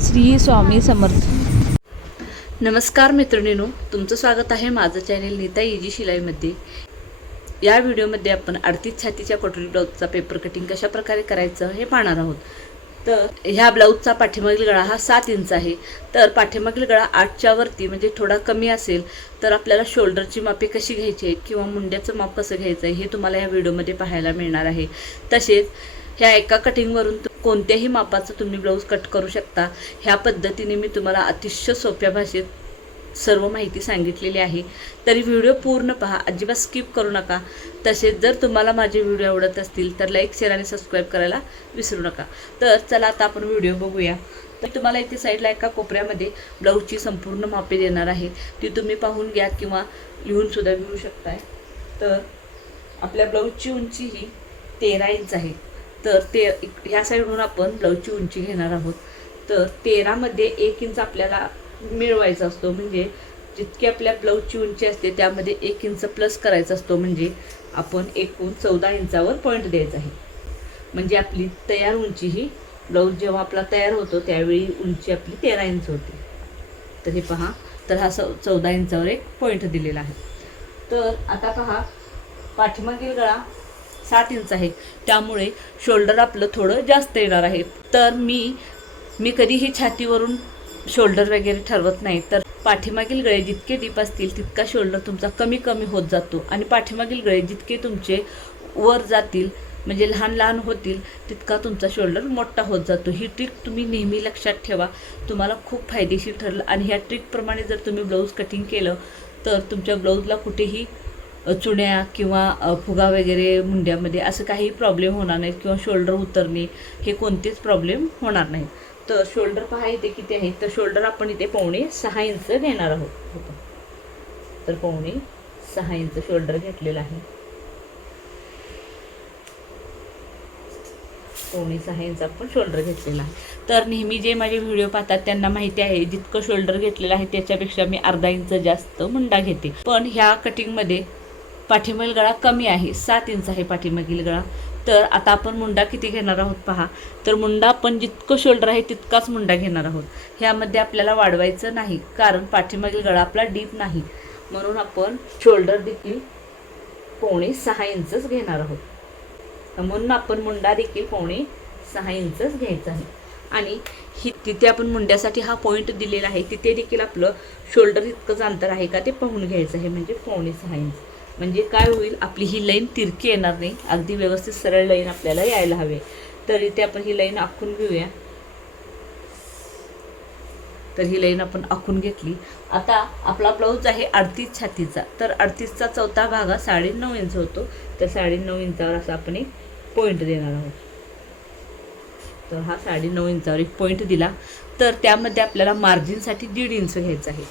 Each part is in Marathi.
श्री स्वामी समर्थ. नमस्कार मैत्रिणींनो तुमचं स्वागत आहे माझं चॅनेल नीता इजी शिलाईमध्ये. या व्हिडिओमध्ये आपण अडतीस छातीच्या कटोरी ब्लाऊजचा पेपर कटिंग कशा प्रकारे करायचं हे पाहणार आहोत. तर ह्या ब्लाऊजचा पाठीमागील गळा हा सात इंच आहे. तर पाठीमागील गळा आठच्या वरती म्हणजे थोडा कमी असेल तर आपल्याला शोल्डरची मापे कशी घ्यायची आहे किंवा मुंड्याचं माप कसं घ्यायचं आहे हे तुम्हाला या व्हिडिओमध्ये पाहायला मिळणार आहे. तसेच ह्या एका कटिंगवरून कोणत्याही मापाचं तुम्ही ब्लाऊज कट करू शकता. ह्या पद्धतीने मी तुम्हाला अतिशय सोप्या भाषेत सर्व माहिती सांगितलेली आहे. तरी व्हिडिओ पूर्ण पहा. अजिबात स्किप करू नका. तसेच जर तुम्हाला माझे व्हिडिओ आवडत असतील तर लाईक शेअर आणि सबस्क्राईब करायला विसरू नका. तर चला आता आपण व्हिडिओ बघूया. तर तुम्हाला इथे साईडला एका कोपऱ्यामध्ये ब्लाऊजची संपूर्ण मापे देणार आहे. ती तुम्ही पाहून घ्या किंवा लिहूनसुद्धा घेऊ शकताय. तर आपल्या ब्लाऊजची उंची ही तेरा इंच आहे. तर ते ह्या साईडवरून आपण ब्लाऊजची उंची घेणार आहोत. तर तेरामध्ये एक इंच आपल्याला मिळवायचा असतो. म्हणजे जितकी आपल्या ब्लाऊजची उंची असते त्यामध्ये एक इंच प्लस करायचा असतो. म्हणजे आपण एकूण चौदा इंचावर पॉईंट द्यायचा आहे. म्हणजे आपली तयार उंची ही ब्लाऊज जेव्हा आपला तयार होतो त्यावेळी उंची आपली तेरा इंच होते. तर हे पहा तर हा चौ चौदा इंचावर एक पॉईंट दिलेला आहे. तर आता पहा पाठीमागील गळा सात इंच आहे. त्यामुळे शोल्डर आपलं थोडं जास्त येणार आहे. तर मी मी कधीही छातीवरून शोल्डर वगैरे ठरवत नाही. तर पाठीमागील गळे जितके डीप असतील तितका शोल्डर तुमचा कमी कमी होत जातो. आणि पाठीमागील गळे जितके तुमचे वर जातील म्हणजे लहान लहान होतील तितका तुमचा शोल्डर मोठा होत जातो. ही ट्रिक तुम्ही नेहमी लक्षात ठेवा. तुम्हाला खूप फायदेशीर ठरलं. आणि ह्या ट्रिकप्रमाणे जर तुम्ही ब्लाऊज कटिंग केलं तर तुमच्या ब्लाऊजला कुठेही चुण्या किंवा फुगा वगैरे मुंड्यामध्ये असं काही प्रॉब्लेम होणार नाहीत किंवा शोल्डर उतरणे हे कोणतेच प्रॉब्लेम होणार नाहीत. तर शोल्डर पहा इथे किती आहे. तर शोल्डर आपण इथे पावणे सहा इंच घेणार आहोत. होतो तर पावणे सहा इंच शोल्डर घेतलेलं आहे. पावणे सहा इंच आपण शोल्डर घेतलेला आहे. तर नेहमी जे माझे व्हिडिओ पाहतात त्यांना माहिती आहे जितकं शोल्डर घेतलेलं आहे त्याच्यापेक्षा मी अर्धा इंच जास्त मुंडा घेते. पण ह्या कटिंगमध्ये पाठीमागील गळा कमी आहे. सात इंच आहे पाठीमागील गळा. तर आता आपण मुंडा किती घेणार आहोत पहा. तर मुंडा आपण जितकं शोल्डर आहे तितकाच मुंडा घेणार आहोत. ह्यामध्ये आपल्याला वाढवायचं नाही. कारण पाठीमागील गळा आपला डीप नाही. म्हणून आपण शोल्डर देखील पावणे सहा इंचच घेणार आहोत. म्हणून आपण मुंडा देखील पावणे सहा इंचच घ्यायचा आहे. आणि ही तिथे आपण मुंड्यासाठी हा पॉईंट दिलेला आहे. तिथे देखील आपलं शोल्डर इतकंच अंतर आहे का ते पाहून घ्यायचं आहे. म्हणजे पावणे सहा इंच. म्हणजे काय होईल आपली ही लाईन तिरकी येणार नाही. अगदी व्यवस्थित सरळ लाईन आपल्याला यायला हवी तर इथे आपण ही लाईन आखून घेऊया. तर ही लाईन आपण आखून घेतली. आता आपला ब्लाऊज आहे अडतीस छातीचा. तर अडतीसचा चौथा भाग हा साडेनऊ इंच होतो. तर साडेनऊ इंचावर असा आपण एक पॉईंट देणार आहोत. तर हा साडेनऊ इंचावर एक पॉईंट दिला. तर त्यामध्ये आपल्याला मार्जिनसाठी दीड इंच घ्यायचं आहे.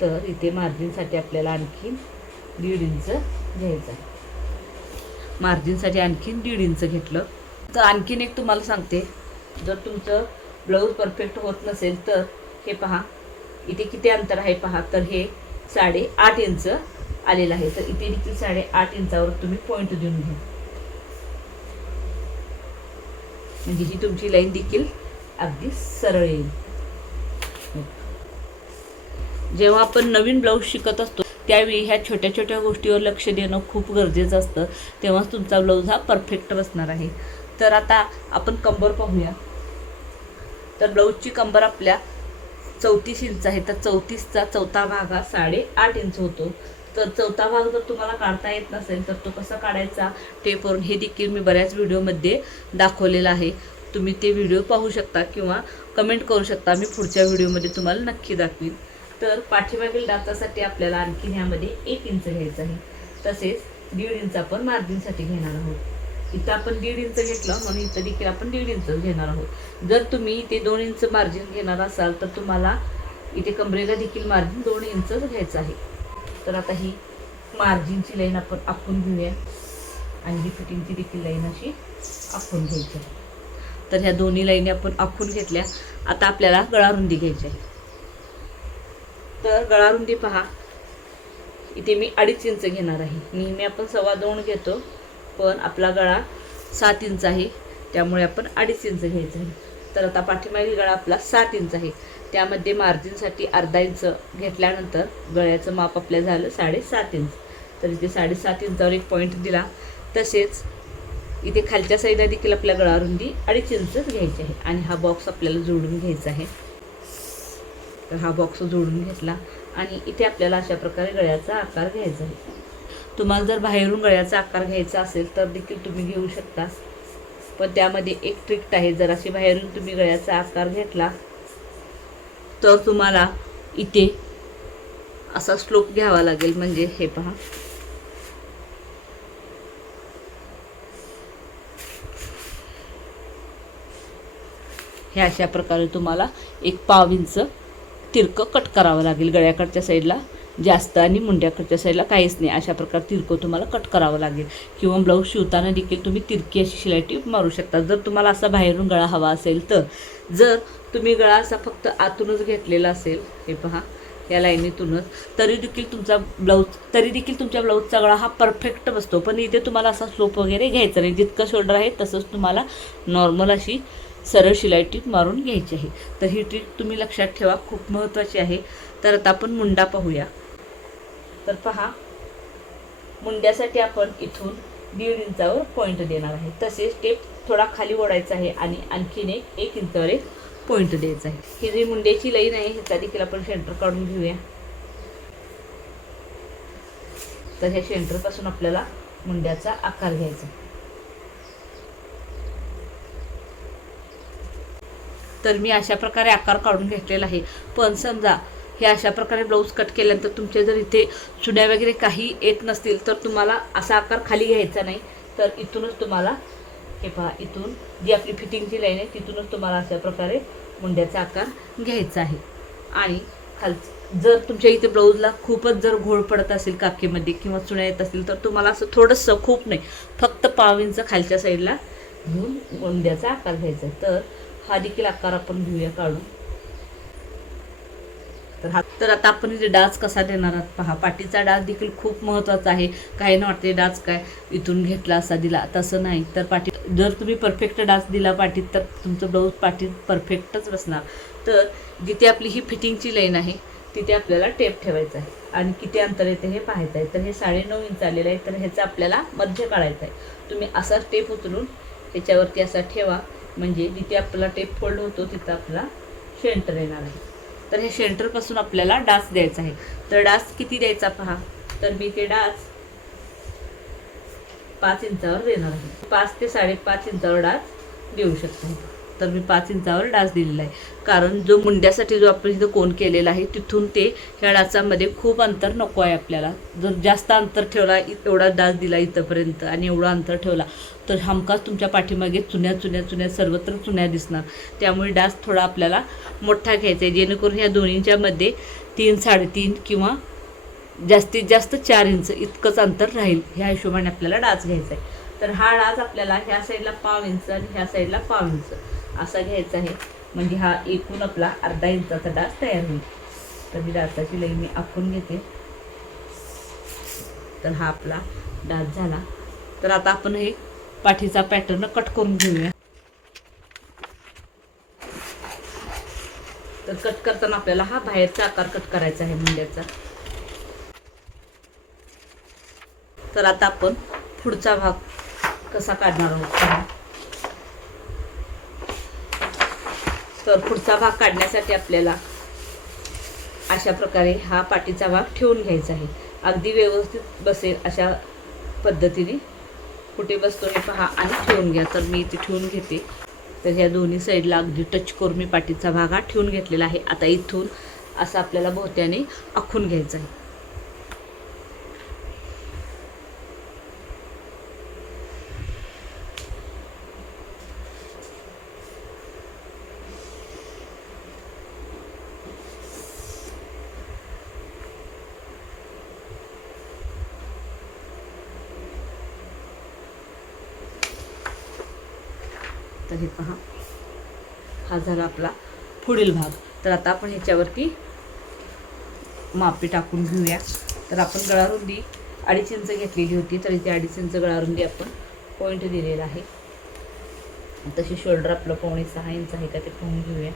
तर इथे मार्जिनसाठी आपल्याला आणखी दीड इंच घ्यायचं. मार्जिनसाठी आणखीन दीड इंच घेतलं. तर आणखीन एक तुम्हाला सांगते जर तुमचं ब्लाऊज परफेक्ट होत नसेल तर हे पहा इथे किती अंतर आहे पहा तर हे साडे आठ इंच आलेलं आहे. तर इथे देखील साडे आठ इंचावर तुम्ही पॉईंट देऊन घ्या. म्हणजे ही तुमची लाईन देखील अगदी सरळ येईल. जेव्हा आपण नवीन ब्लाऊज शिकत असतो त्यावेळी ह्या छोट्या छोट्या गोष्टीवर लक्ष देणं खूप गरजेचं असतं. तेव्हाच तुमचा ब्लाऊज हा परफेक्ट बसणार आहे. तर आता आपण कंबर पाहूया. तर ब्लाऊजची कंबर आपल्या चौतीस इंच आहे. तर चौतीसचा चौथा भाग हा साडे आठ इंच होतो. तर चौथा भाग जर तुम्हाला काढता येत नसेल तर तो कसा काढायचा टेपवरून हे देखील मी बऱ्याच व्हिडिओमध्ये दाखवलेलं आहे. तुम्ही ते व्हिडिओ पाहू शकता किंवा कमेंट करू शकता. मी पुढच्या व्हिडिओमध्ये तुम्हाला नक्की दाखवीन. तर पाठीमागील दातासाठी आपल्याला आणखीन ह्यामध्ये एक इंच घ्यायचं आहे. तसेच दीड इंच आपण मार्जिनसाठी घेणार आहोत. इथं आपण दीड इंच घेतलं म्हणून इथं देखील आपण दीड इंच घेणार आहोत. जर तुम्ही इथे दोन इंच मार्जिन घेणार असाल तर तुम्हाला इथे कमरेला देखील मार्जिन दोन इंचच घ्यायचं आहे. तर आता ही मार्जिनची लाईन आपण आखून घेऊया. आणि ही फिटिंगची देखील लाईन अशी आखून घ्यायची आहे. तर ह्या दोन्ही लाईनी आपण आखून घेतल्या. आता आपल्याला गळारुंदी घ्यायची आहे. तर गळारुंदी पहा. इथे मी अडीच इंच घेणार आहे. नेहमी आपण सव्वा दोन घेतो पण आपला गळा सात इंच आहे. त्यामुळे आपण अडीच इंच घ्यायचं आहे. तर आता पाठीमागील गळा आपला सात इंच आहे. त्यामध्ये मार्जिनसाठी अर्धा इंच घेतल्यानंतर गळ्याचं माप आपल्या झालं साडेसात इंच. तर इथे साडेसात इंचावर एक पॉईंट दिला. तसेच इथे खालच्या साईडला देखील आपल्या गळा रुंदी अडीच इंचच घ्यायची आहे. आणि हा बॉक्स आपल्याला जोडून घ्यायचा आहे. तर हा बॉक्स जोडून घेतला आणि इथे आपल्याला अशा प्रकारे गळ्याचा आकार घ्यायचा आहे. तुम्हाला जर बाहेरून गळ्याचा आकार घ्यायचा असेल तर देखील तुम्ही घेऊ शकता. पण त्यामध्ये एक ट्रिक्ट आहे जर अशी बाहेरून तुम्ही गळ्याचा आकार घेतला तर तुम्हाला इथे असा स्लोप घ्यावा लागेल. म्हणजे हे पहा. हे अशा प्रकारे तुम्हाला एक पाव इंच तिरकं कट करावं लागेल गळ्याकडच्या साईडला जास्त आणि मुंड्याकडच्या साईडला काहीच नाही. अशा प्रकारे तिरकं तुम्हाला कट करावं लागेल. किंवा ब्लाऊज शिवताना देखील तुम्ही तिरकी अशी शिलाई टीप मारू शकता. जर तुम्हाला असा बाहेरून गळा हवा असेल तर. जर तुम्ही गळा असा फक्त आतूनच घेतलेला असेल हे पहा या लाईनीतूनच तरी देखील तुमचा ब्लाऊज तरी देखील तुमच्या ब्लाऊजचा गळा हा परफेक्ट बसतो. पण इथे तुम्हाला असा स्लोप वगैरे घ्यायचा नाही. जितकं शोल्डर आहे तसंच तुम्हाला नॉर्मल अशी सरळ शिलाई टीप मारून घ्यायची आहे. तर ही ट्रिक तुम्ही लक्षात ठेवा खूप महत्त्वाची आहे. तर आता आपण मुंडा पाहूया. तर पहा मुंड्यासाठी आपण इथून दीड इंचावर पॉईंट देणार आहे. तसेच टेप थोडा खाली ओढायचा आहे आणि आणखीन एक एक इंचावर एक पॉईंट द्यायचा आहे. ही जी मुंड्याची लाईन आहे ह्याचा देखील आपण सेंटर काढून घेऊया. तर ह्या सेंटरपासून आपल्याला मुंड्याचा आकार घ्यायचा तर मी अशा प्रकारे आकार काढून घेतलेला आहे. पण समजा हे अशा प्रकारे ब्लाऊज कट केल्यानंतर तुमचे जर इथे चुड्या वगैरे काही येत नसतील तर तुम्हाला असा आकार खाली घ्यायचा नाही. तर इथूनच तुम्हाला हे पहा इथून जी आपली फिटिंगची लाईन आहे तिथूनच तुम्हाला अशा प्रकारे मुंड्याचा आकार घ्यायचा आहे. आणि खाल जर तुमच्या इथे ब्लाऊजला खूपच जर घोळ पडत असेल काखेमध्ये किंवा चुण्या येत असतील तर तुम्हाला असं थोडंसं खूप नाही फक्त पाव इंच खालच्या साईडला घेऊन मुंड्याचा आकार घ्यायचा आहे. तर हा देखील आकार आपण घेऊया काढून. तर हा तर आता आपण इथे डास कसा देणार आहात पहा. पाठीचा डास देखील खूप महत्त्वाचा आहे. काही ना वाटते डास काय इथून घेतला असा दिला. तसं नाही. तर पाठी जर तुम्ही परफेक्ट डास दिला पाठीत तर तुमचं ब्लाऊज पाठीत परफेक्टच बसणार. तर जिथे आपली ही फिटिंगची लाईन आहे तिथे आपल्याला टेप ठेवायचा आहे. आणि किती अंतर येते हे पाहायचं आहे. तर हे साडेनऊ इंच आलेलं आहे. तर ह्याचं आपल्याला मध्य काढायचं आहे. तुम्ही असा टेप उचलून ह्याच्यावरती असा ठेवा. म्हणजे जिथे आपला टेप फोल्ड होतो तिथं आपला शेंटर येणार आहे. तर हे शेंटरपासून आपल्याला डास द्यायचा आहे. तर डास किती द्यायचा पहा. तर मी ते डास पाच इंचावर देणार आहे. पाच ते साडेपाच इंचावर डास देऊ शकतो. तर मी पाच इंचावर डास दिलेला आहे. कारण जो मुंड्यासाठी जो आपण इथं कोण केलेला आहे तिथून ते ह्या डासामध्ये खूप अंतर नको आहे आपल्याला. जर जास्त अंतर ठेवला एवढा डास दिला इथंपर्यंत आणि एवढा अंतर ठेवला तर हमखास तुमच्या पाठीमागे चुन्या चुन्या चुन्या सर्वत्र चुन्या दिसणार. त्यामुळे डास थोडा आपल्याला मोठा घ्यायचा आहे. जेणेकरून ह्या दोन्हींच्यामध्ये तीन साडेतीन किंवा जास्तीत जास्त चार इंच इतकंच अंतर राहील. ह्या हिशोबाने आपल्याला डास घ्यायचा आहे. तर हा डास आपल्याला ह्या साईडला पाव इंच आणि ह्या साईडला पाव इंच. असा घ्यायचा आहे. म्हणजे हा एकूण आपला अर्धा इंचाचा डास तयार होईल. तर मी डासाची लई मी आखून घेते. तर हा आपला डास झाला. तर आता आपण हे पाठीचा पॅटर्न कट करून घेऊया. तर कट करताना आपल्याला हा बाहेरचा आकार कट करायचा आहे मुंड्याचा. तर आता आपण पुढचा भाग कसा काढणार आहोत तर पुढचा भाग काढण्यासाठी आपल्याला अशा प्रकारे हा पाठीचा भाग ठेवून घ्यायचा आहे. अगदी व्यवस्थित बसेल अशा पद्धतीने. कुठे बसतो हे पहा आणि ठेवून घ्या. तर मी इथे ठेवून घेते. तर ह्या दोन्ही साईडला अगदी टच करून मी पाठीचा भाग हा ठेवून घेतलेला आहे. आता इथून असं आपल्याला भोवत्याने आखून घ्यायचं आहे तर हे पहा हा झाला आपला पुढील भाग. तर आता आपण ह्याच्यावरती मापी टाकून घेऊया. तर आपण गळारुंदी अडीच इंच घेतलेली होती तर इथे अडीच इंच गळारुंदी आपण पॉईंट दिलेला आहे. तशी शोल्डर आपलं पावणे सहा इंच आहे का ते पाहून घेऊया.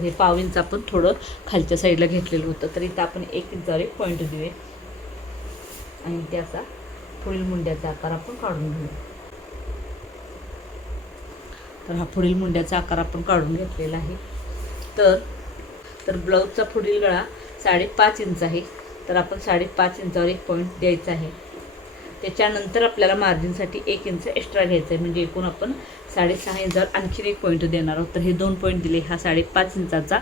तर हे पाव इंच आपण थोडं खालच्या साईडला घेतलेलं होतं. तर इथं आपण एक इंचावर एक पॉईंट देऊया आणि त्याचा पुढील मुंड्याचा आकार आपण काढून घेऊया तर हा पुढील मुंड्याचा आकार आपण काढून घेतलेला आहे. तर तर ब्लाऊजचा पुढील गळा साडेपाच इंच आहे. तर आपण साडेपाच इंचावर एक पॉईंट द्यायचा आहे. त्याच्यानंतर आपल्याला मार्जिनसाठी एक इंच एक्स्ट्रा घ्यायचं आहे. म्हणजे एकूण आपण साडेसहा इंचावर आणखीन एक पॉईंट देणार आहोत. तर हे दोन पॉईंट दिले हा साडेपाच इंचाचा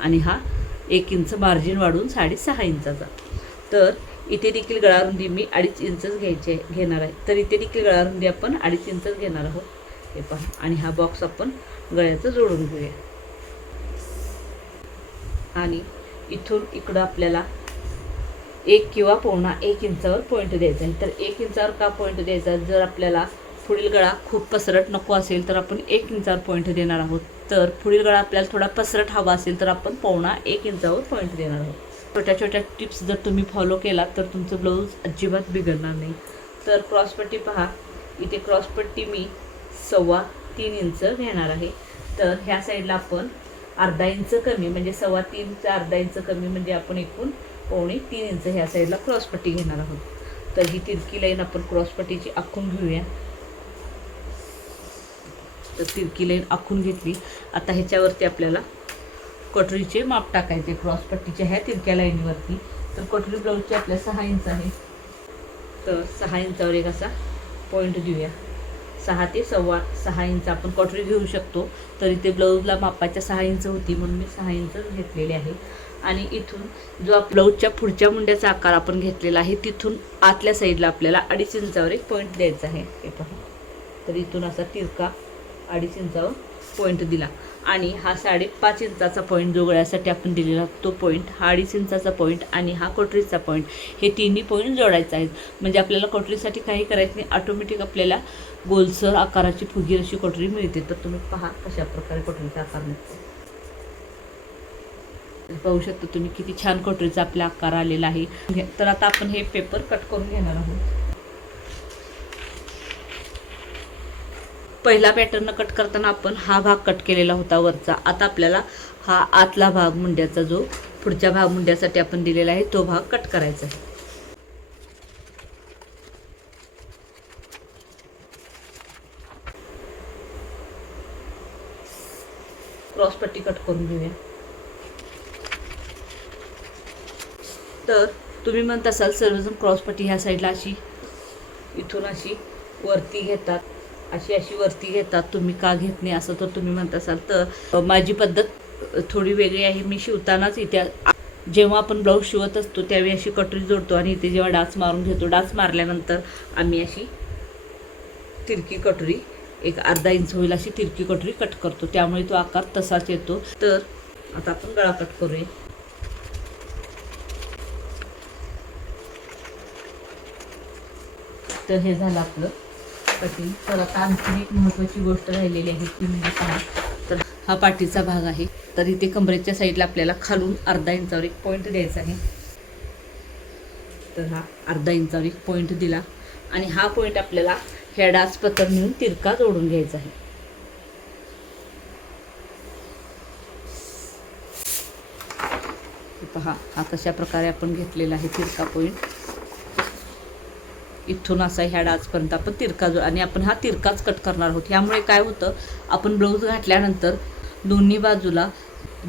आणि हा एक इंच मार्जिन वाढून साडेसहा इंचाचा. तर इथे देखील गळारुंदी मी अडीच इंचच घ्यायचे घेणार आहे. तर इथे देखील गळारुंदी आपण अडीच इंचच घेणार आहोत. हे पहा. आणि हा बॉक्स आपण गळ्याचा जोडून घेऊया. आणि इथून इकडं आपल्याला एक किंवा पावणा एक इंचावर पॉईंट द्यायचा आहे. तर एक इंचावर का पॉईंट द्यायचा जर आपल्याला पुढील गळा खूप पसरट नको असेल तर आपण एक इंचावर पॉईंट देणार आहोत. तर पुढील गळा आपल्याला थोडा पसरट हवा असेल तर आपण पावणा एक इंचावर पॉईंट देणार आहोत. छोट्या छोट्या टिप्स जर तुम्ही फॉलो केला तर तुमचं ब्लाऊज अजिबात बिघडणार नाही. तर क्रॉसपट्टी पहा. इथे क्रॉसपट्टी मी सव्वा तीन इंच घेणार आहे. तर ह्या साईडला आपण अर्धा इंच कमी म्हणजे सव्वा तीनचा अर्धा इंच कमी म्हणजे आपण एकूण पावणे तीन इंच ह्या साईडला क्रॉसपट्टी घेणार आहोत. तर ही तिरकी लाईन आपण क्रॉसपट्टीची आखून घेऊया. तर तिरकी लाईन आखून घेतली. आता ह्याच्यावरती आपल्याला कटोरीचे माप टाकायचे क्रॉसपट्टीच्या ह्या तिरक्या लाईनीवरती. तर कटोरी ब्लाऊजचे आपल्या सहा इंच आहे. तर सहा इंचावर एक असा पॉईंट देऊया. सहा ते सव्वा सहा इंच आपण कटोरी घेऊ शकतो. तरी ते ब्लाऊजला मापाच्या सहा इंच होती म्हणून मी सहा इंच घेतलेले आहे. आणि इथून जो आप- ब्लाऊजच्या पुढच्या मुंड्याचा आकार आपण घेतलेला आहे तिथून आतल्या साईडला आपल्याला अडीच इंचावर एक पॉईंट द्यायचा आहे. हे पहा. तर इथून असा तिरका अडीच इंचावर पॉईंट दिला. आणि हा साडेपाच इंचाचा पॉईंट जो गळ्यासाठी आपण दिलेला तो पॉईंट हा अडीच इंचाचा पॉईंट आणि हा कोटरीचा पॉईंट हे तिन्ही पॉईंट जोडायचा आहेत. म्हणजे आपल्याला कोटरीसाठी काही करायचं नाही. ऑटोमॅटिक आपल्याला गोलसर आकाराची फुगीर अशी कोटरी मिळते. तर तुम्ही पहा कशा प्रकारे कोटरीचा आकार मिळतो. पाहू शकता तुम्ही किती छान कोटरीचा आपला आकार आलेला आहे. तर आता आपण हे पेपर कट करून घेणार आहोत. पहिला पॅटर्न कट करताना आपण हा भाग कट केलेला होता वरचा. आता आपल्याला हा आतला भाग मुंड्याचा जो पुढच्या भाग मुंड्यासाठी आपण दिलेला आहे तो भाग कट करायचा आहे. क्रॉसपट्टी कट करून घेऊया. तर तुम्ही म्हणत असाल सर्वजण क्रॉसपट्टी ह्या साईडला अशी इथून अशी वरती घेतात. अशी अशी वरती घेतात तुम्ही का घेत नाही असं तर तुम्ही म्हणत असाल. तर माझी पद्धत थोडी वेगळी आहे. मी शिवतानाच इथे जेव्हा आपण ब्लाऊज शिवत असतो त्यावेळी अशी कटोरी जोडतो आणि इथे जेव्हा डास मारून घेतो डास मारल्यानंतर आम्ही अशी तिरकी कटोरी एक अर्धा इंच होईल अशी तिरकी कटोरी कट करतो. त्यामुळे तो आकार तसाच येतो. तर आता आपण गळा कट करूया. तर हे झालं आपलं कटिंग तर आता आणखी एक महत्त्वाची गोष्ट राहिलेली आहे ती म्हणजे तर हा पाठीचा भाग आहे. तर इथे कमरेच्या साईडला आपल्याला खालून अर्धा इंचावर एक पॉईंट द्यायचा आहे. तर हा अर्धा इंचावर एक पॉईंट दिला. आणि हा पॉईंट आपल्याला हेडास पत्र नेऊन तिरका जोडून घ्यायचा आहे. पहा हा कशा प्रकारे आपण घेतलेला आहे तिरका पॉईंट इथून असा ह्या डाचपर्यंत आपण तिरका जो आणि आपण हा तिरकाच कट करणार आहोत. ह्यामुळे काय होतं आपण ब्लाऊज घातल्यानंतर दोन्ही बाजूला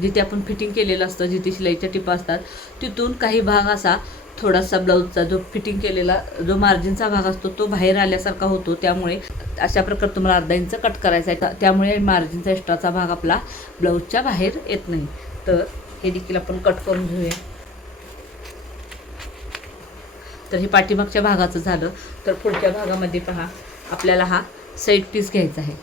जिथे आपण फिटिंग केलेलं असतं जिथे शिलाईच्या टिपा असतात तिथून काही भाग असा थोडासा ब्लाऊजचा जो फिटिंग केलेला जो मार्जिनचा भाग असतो तो बाहेर आल्यासारखा होतो. त्यामुळे अशा प्रकारे तुम्हाला अर्धा इंच कट करायचा आहे. त्यामुळे मार्जिनचा एक्स्ट्राचा भाग आपला ब्लाऊजच्या बाहेर येत नाही. तर हे देखील आपण कट करून घेऊया. तर हे पाठीमागच्या भागाचं झालं. तर पुढच्या भागामध्ये पहा आपल्याला हा साईड पीस घ्यायचा आहे.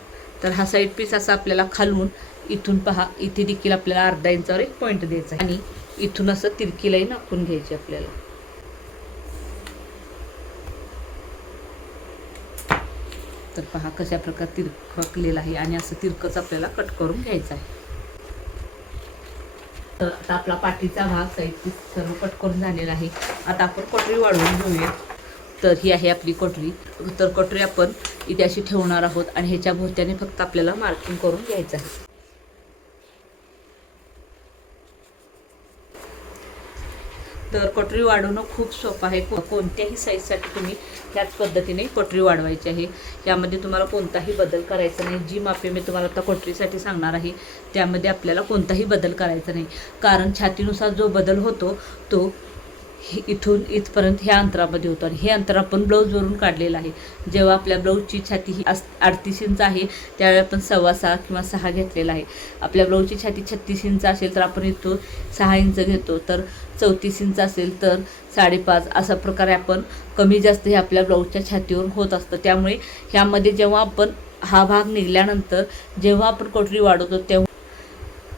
तर हा साईड पीस असा आपल्याला खालून इथून पहा इथे देखील आपल्याला अर्धा इंचावर एक पॉईंट द्यायचा आहे. आणि इथून असं तिरकीलाही नाखून घ्यायची आपल्याला. तर पहा कशा प्रकार तिरकलेला आहे आणि असं तिरकच आपल्याला कट करून घ्यायचं आहे. तर आता आपला पाठीचा भाग साहित्य सर्व कट करून झालेला आहे. आता आपण कटोरी वाढवून घेऊया तर ही आहे आपली कटोरी तर कटोरी आपण इथे अशी ठेवणार आहोत आणि ह्याच्या भोवत्याने फक्त आपल्याला मार्किंग करून घ्यायचं आहे. तर कटोरी वाढवणं खूप सोपं आहे. को- कोणत्याही साईजसाठी तुम्ही त्याच पद्धतीने कटोरी वाढवायची आहे. यामध्ये तुम्हाला कोणताही बदल करायचा नाही. जी मापे मी तुम्हाला आता कटोरीसाठी सांगणार आहे त्यामध्ये आपल्याला कोणताही बदल करायचा नाही. कारण छातीनुसार जो बदल होतो तो इथून इथपर्यंत ह्या अंतरामध्ये होतो. आणि हे अंतर आपण ब्लाऊजवरून काढलेलं आहे. जेव्हा आपल्या ब्लाऊजची छाती ही अस अडतीस इंच आहे त्यावेळी आपण सव्वा सहा किंवा सहा घेतलेला आहे. आपल्या ब्लाऊजची छाती छत्तीस इंच असेल तर आपण इथून सहा इंच घेतो. तर चौतीस इंच असेल तर साडेपाच अशा प्रकारे आपण कमी जास्त हे आपल्या ब्लाऊजच्या छातीवरून होत असतं. त्यामुळे ह्यामध्ये जेव्हा आपण हा भाग निघाल्यानंतर जेव्हा आपण कोटरी वाढवतो तेव्हा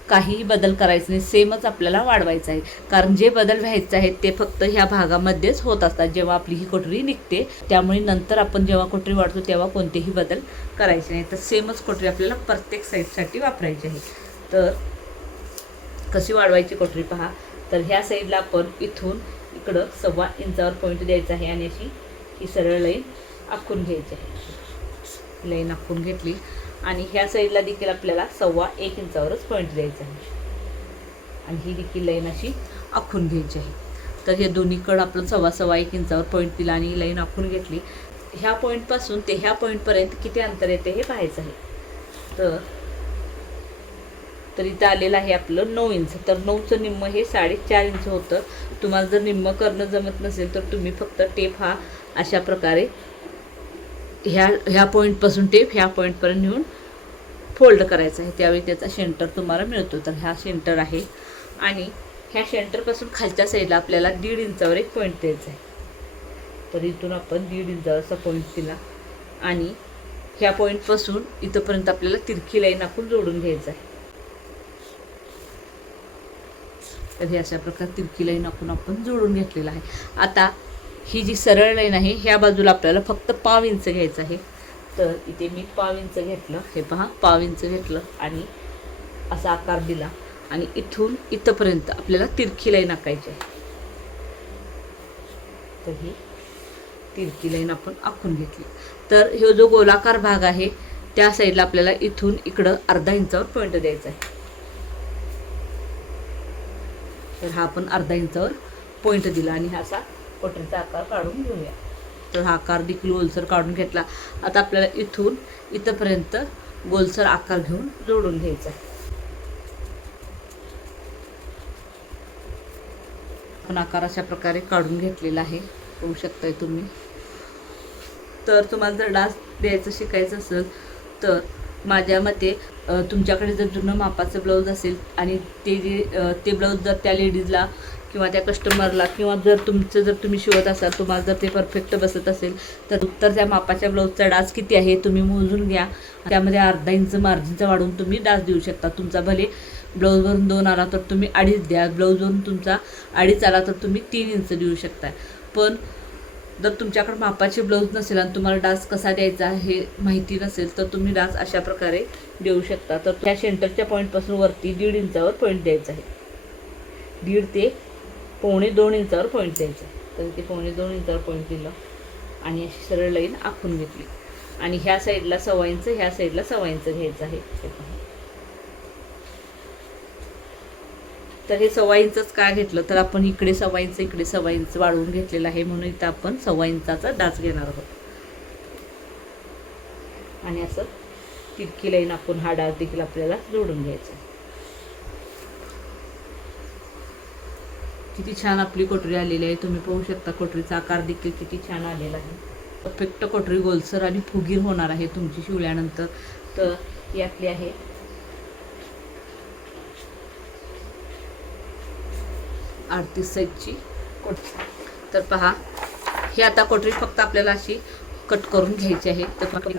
काहीही बदल करायचे नाही. सेमच आपल्याला वाढवायचं आहे. कारण जे बदल व्हायचे आहेत ते फक्त ह्या भागामध्येच होत असतात. जेव्हा आपली ही कोटरी निघते त्यामुळे नंतर आपण जेव्हा कोटरी वाढतो तेव्हा कोणतेही बदल करायचे नाही. तर सेमच कोटरी आपल्याला प्रत्येक साईजसाठी वापरायची आहे. तर कशी वाढवायची कोटरी पहा. तर ह्या साईडला आपण इथून इकडं सव्वा इंचावर पॉईंट द्यायचा आहे आणि अशी ही सरळ लाईन आखून घ्यायची आहे. लाईन आखून घेतली. आणि ह्या साईडला देखील आपल्याला सव्वा एक इंचावरच पॉईंट द्यायचा आहे. आणि ही देखील लाईन अशी आखून घ्यायची आहे. तर हे दोन्हीकडं आपण सव्वा सव्वा एक इंचावर पॉईंट दिला आणि लाईन आखून घेतली. ह्या पॉईंटपासून ते ह्या पॉईंटपर्यंत किती अंतर येते हे पाहायचं आहे. तर तर इथं आलेलं आहे आपलं नऊ इंच. तर नऊचं निम्म हे साडेचार इंच होतं. तुम्हाला जर निम्म करणं जमत नसेल तर तुम्ही फक्त टेप हा अशा प्रकारे ह्या ह्या पॉईंटपासून टेप ह्या पॉईंटपर्यंत नेऊन फोल्ड करायचा आहे. त्यावेळी त्याचा सेंटर तुम्हाला मिळतो. तर हा सेंटर आहे. आणि ह्या सेंटरपासून खालच्या साईडला आपल्याला दीड इंचावर एक पॉईंट द्यायचा आहे. तर इथून आपण दीड इंचावर असा पॉईंट दिला. आणि ह्या पॉईंटपासून इथंपर्यंत आपल्याला तिरकी लाईन आपण जोडून घ्यायचं आहे. तर हे अशा प्रकारे तिरकी लाईन आपण आपण जोडून घेतलेलं आहे. आता ही जी सरळ लाईन आहे ह्या बाजूला आपल्याला फक्त पाव इंच घ्यायचं आहे. तर इथे मी पाव इंच घेतलं. हे पहा पाव इंच घेतलं आणि असा आकार दिला. आणि इथून इथंपर्यंत आपल्याला तिरकी लाईन आखायची आहे. तर ही तिरकी लाईन आपण आखून घेतली. तर हे जो गोलाकार भाग आहे त्या साईडला आपल्याला इथून इकडं अर्धा इंचावर पॉईंट द्यायचा आहे. तर हा आपण अर्धा इंचावर पॉईंट दिला आणि हा असा कोटरीचा आकार काढून घेऊया. तर हा आकार देखील गोलसर काढून घेतला. आता आपल्याला इथून इथंपर्यंत गोलसर आकार घेऊन जोडून घ्यायचा आहे. आपण आकार अशा प्रकारे काढून घेतलेला आहे. होऊ शकताय तुम्ही. तर तुम्हाला जर डान्स द्यायचं शिकायचं असेल तर माझ्या मते तुमच्याकडे जर जुनं मापाचं ब्लाऊज असेल आणि ते जे ते ब्लाऊज जर त्या लेडीजला किंवा त्या कस्टमरला किंवा जर तुमचं जर तुम्ही शिवत असाल तुम्हाला जर ते परफेक्ट बसत असेल तर उत्तर त्या मापाच्या ब्लाऊजचा डास किती आहे तुम्ही मोजून घ्या. त्यामध्ये अर्धा इंच मार्जिनचा वाढवून तुम्ही डास देऊ शकता. तुमचा भले ब्लाऊजवरून दोन आला तर तुम्ही अडीच द्या. ब्लाऊजवरून तुमचा अडीच आला तर तुम्ही तीन इंच देऊ शकता पण जर तुमच्याकडे मापाचे ब्लाऊज नसेल आणि तुम्हाला डास कसा द्यायचा हे माहिती नसेल तर तुम्ही डास अशा प्रकारे देऊ शकता. तर त्या सेंटरच्या पॉईंटपासून वरती दीड इंचावर पॉईंट द्यायचा आहे. दीड ते पावणे दोन इंचावर पॉईंट द्यायचा आहे. तर ते पावणे दोन इंचावर पॉईंट दिलं आणि अशी सरळ लाईन आखून घेतली. आणि ह्या साईडला सव्वा इंच ह्या साईडला सव्वा इंच घ्यायचं आहे हे पहा. तर हे सव्वा इंचच का घेतलं? तर आपण इकडे सव्वा इंच इकडे सव्वा इंच वाढवून घेतलेलं आहे म्हणून इथं आपण सव्वा इंचाचा डास घेणार आहोत. आणि असं तितकी लाईन आपण हा डास देखील आपल्याला जोडून घ्यायचा किती छान आपली कोटरी आलेली आहे. तुम्ही पाहू शकता कोटरीचा आकार देखील किती छान आलेला आहे. परफेक्ट कोटरी गोलसर आणि फुगीर होणार आहे तुमची शिवल्यानंतर. तर ही आपली आहे अडतीस साईजची कोटरी तर पहा ही आता कोटरी फक्त आपल्याला अशी कट करून घ्यायची आहे. तर.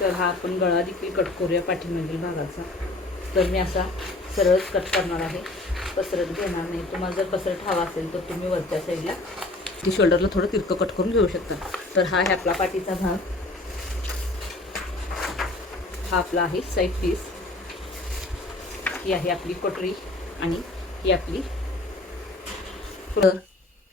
तर हा आपण गळा देखील कट करूया पाठीमागील भागाचा. तर मी असा सरळच कट करणार आहे. पसरत घेणार नाही. तुम्हाला जर पसरट हवा असेल तर तुम्ही वरच्या साईडला ती शोल्डरला थोडं तिरकं कट करून घेऊ शकता. तर हा आहे आपला पाठीचा भाग हा आपला आहे साईड पीस ही आहे आपली कटरी आणि ही आपली तर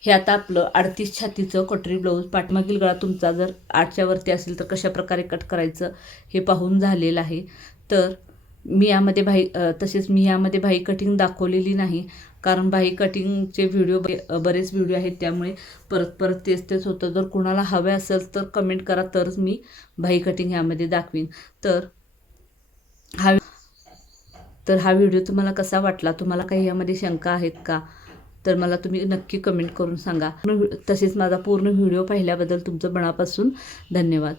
हे आता आपलं अडतीस छातीचं कटरी ब्लाऊज पाठमागील गळा तुमचा जर आठच्या वरती असेल तर कशा प्रकारे कट करायचं हे पाहून झालेलं आहे. तर मी यामध्ये भाई तसेच मी यामध्ये भाई कटिंग दाखवलेली नाही. कारण भाई कटिंगचे व्हिडिओ ब- बरेच व्हिडिओ आहेत. त्यामुळे परत परत तेच तेच होतं. जर कुणाला हवे असेल तर कमेंट करा. तरच मी भाई कटिंग यामध्ये दाखवीन. तर हा तर हा व्हिडिओ तुम्हाला कसा वाटला? तुम्हाला काही यामध्ये शंका आहेत का? तर मला तुम्ही नक्की कमेंट करून सांगा. तसेच माझा पूर्ण व्हिडिओ पाहिल्याबद्दल तुमचं मनापासून धन्यवाद.